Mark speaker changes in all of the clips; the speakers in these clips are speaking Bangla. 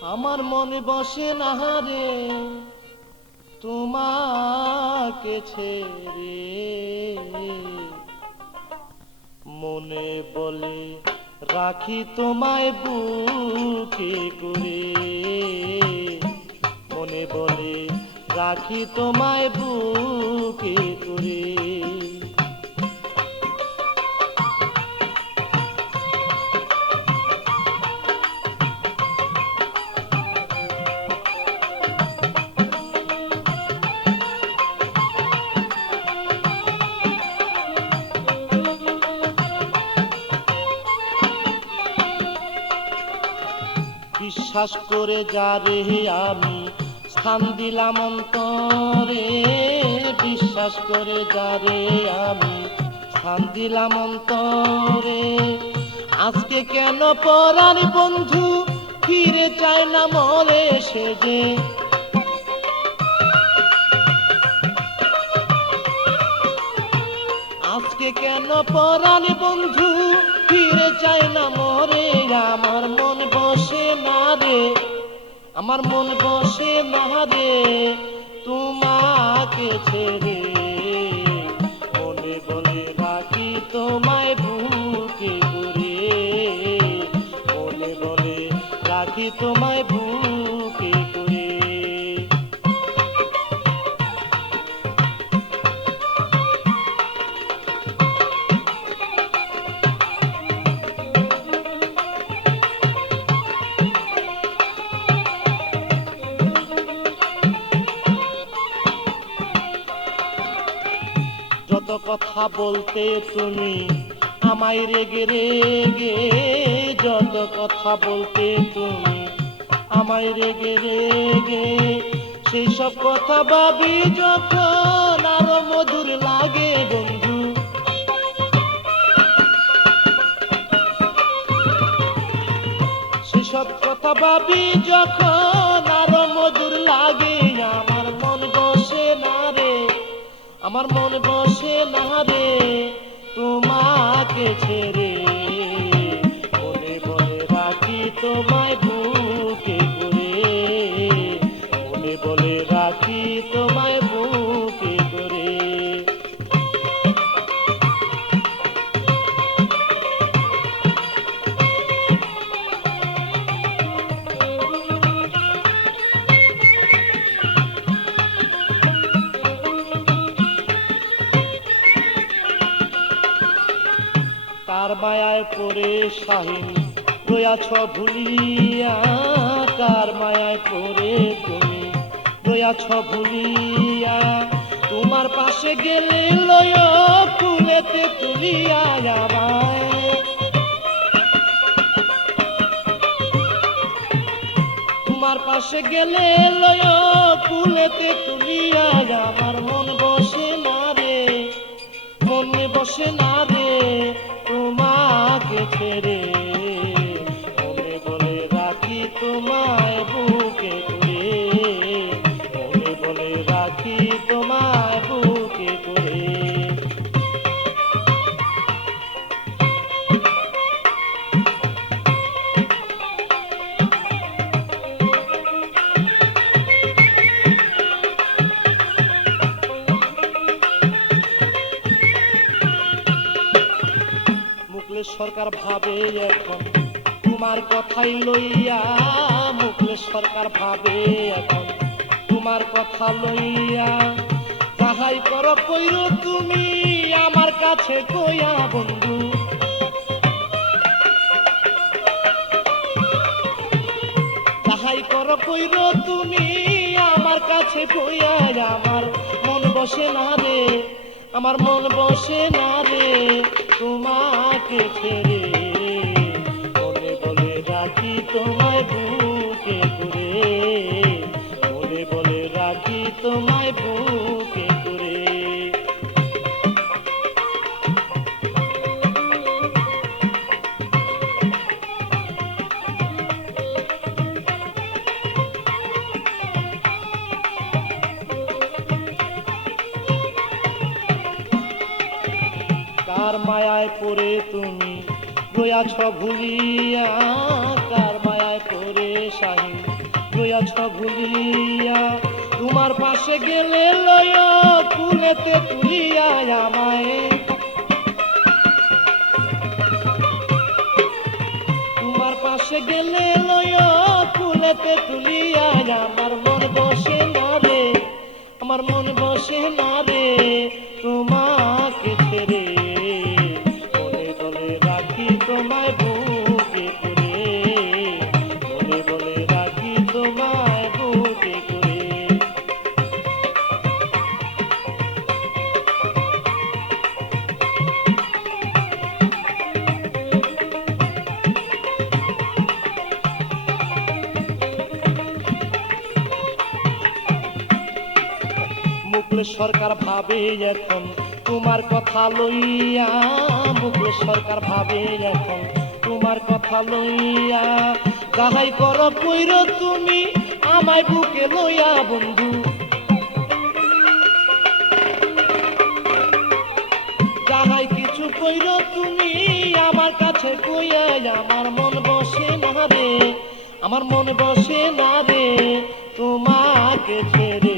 Speaker 1: আমার মনে বসে না রে, তোমাকে ছেড়ে। মনে বলে রাখি তোমায় বুকে করে। মনে বলে রাখি তোমায় বুকে করে। বিশ্বাস করে যা রে আমি, স্থান দিলাম অন্তরে। বিশ্বাস করে যা রে আমি, স্থান দিলাম অন্তরে। আজকে কেন পরার বন্ধু ফিরে চায় না মরে সে যে? আজকে কেন পরাণ বন্ধু ফিরে চায় না মরে আমার মন বসে মহাদে তোমাকে ছেড়ে। তোমায় রাখি তোমায় কথা বলতে তুমি আমায় রেগে রেগে, যত কথা বলতে তুমি আমায় রেগে রেগে, সেই সব কথা ভাবি যখন আরও মধুর লাগে বন্ধু। সেসব কথা ভাবি যখন আরও মধুর লাগে আমার আমার মন বসে না রে। তার মায়ায় পড়ে শাহিন, রয়াছ ভুলিয়া তার মায়ায় পড়ে তুমি। রয়াছ ভুলিয়া তোমার পাশে গেলে লয় ফুলেতে তুলিয়া আমায়। তোমার পাশে গেলে লয় ফুলেতে তুলিয়া আমার মন বসে না রে, মনে বসে না সরকার ভাবে এখন। তোমার কথাই লইয়া মুকলেশ সরকার ভাবে এখন। তোমার কথা লইয়া তাহাই কর কইর তুমি আমার কাছে কইয়া বন্ধু। তাহাই কর কইর তুমি আমার কাছে কইয়া আমার। মন বসে না রে আমার মন বসে না রে, তোমাকে ছেড়ে। মনে বলে রাখি তোমায় বুকে ঘুরে। মনে বলে রাখি তোমায় বুকে কার মায়ায় পড়ে তুমি। রয়াছ ভুলিয়া কার মায়ায় পড়ে শাহী রয়াছ ভুলিয়া, তোমার পাশে গেলে লয় কুলেতে তুলিয়া আমায়। তোমার পাশে গেলে লয় কুলেতে তুলিয়া, আমার মন বসে না রে, আমার মন বসে না রে তোমাকে মুকলেশ সরকার ভাবে এখন। তোমার কথা লইয়া মুকলেশ সরকার ভাবে এখন। তোমার কথা লইয়া যাহাই কর কইর তুমি, আমায় বুকে লইয়া বন্ধু। যাহাই কিছু কইর তুমি, আমার কাছে কইয়া আমার মন বসে না রে। আমার মন বসে না রে, তোমাকে ছেড়ে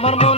Speaker 1: আমার